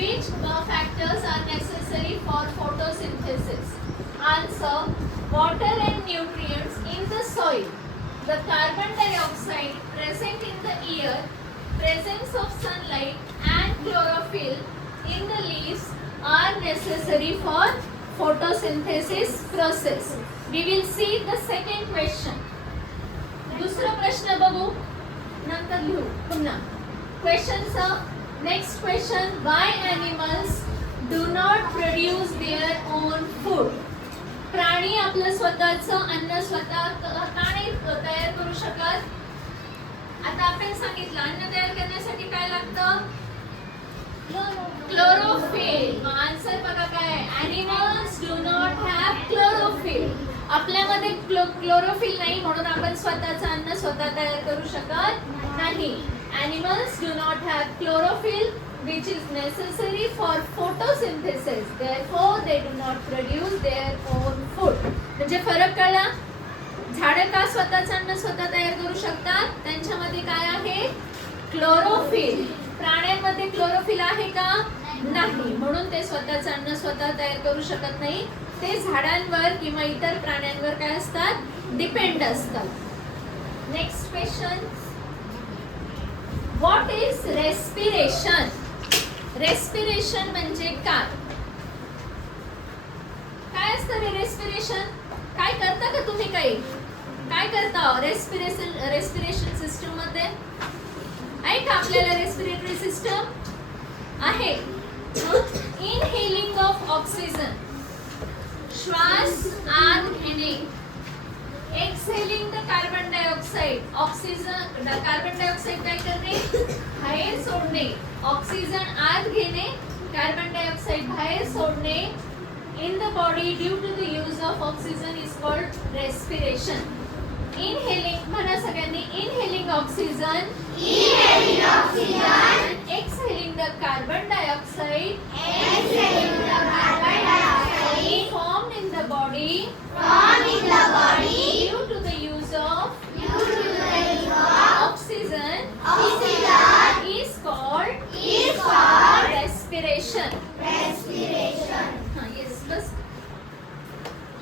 Which factors are necessary for photosynthesis? Answer: water and nutrients in the soil, the carbon dioxide present in the air, presence of sunlight and chlorophyll in the leaves are necessary for photosynthesis process. We will see the second question. दुसरा प्रश्न बघू, नंतर लिहू पुन्हा. Questions. Next question. Why animals do not produce their own food? प्राणी आपलं स्वतःचं अन्न स्वतः का नाही तयार करू शकत? आता आपण सांगितलं अन्न तयार करण्यासाठी काय लागतं? क्लोरोफिल. आन्सर बघा काय? Animals do not have chlorophyll. आपल्यामध्ये क्लोरोफिल नाही म्हणून आपण स्वतःचं अन्न स्वतः तयार करू शकत नाही. Animals do not have chlorophyll which is necessary for photosynthesis. Therefore they do not produce their own food. म्हणजे फरक कळला? झाडं का स्वतःचं अन्न स्वतः तयार करू शकतात? त्यांच्यामध्ये काय आहे? क्लोरोफिल. प्राण्यांमध्ये क्लोरोफिल आहे का? नाही. म्हणून ते स्वतःचं अन्न स्वतः तयार करू शकत नाही. ते झाडांवर किंवा इतर प्राण्यांवर काय असतात? डिपेंड असतात. Next question. What is respiration? Respiration म्हणजे काय? काय असतं रे रेस्पिरेशन? काय करता का तुम्ही? काही काय करता रेस्पिरेशन सिस्टम मध्ये? आहे का आपल्याला रेस्पिरेटरी सिस्टम? आहे. इनहेलिंग ऑफ ऑक्सिजन, श्वास आत घेणे. Exhaling the carbon dioxide, oxygen carbon dioxide काय करणे? बाहेर सोडणे. ऑक्सिजन आत घेणे, कार्बन डायऑक्साइड बाहेर सोडणे. In the body due to the use of oxygen is called respiration. Inhaling म्हणा सगळ्यांनी. Inhaling oxygen, exhaling the carbon dioxide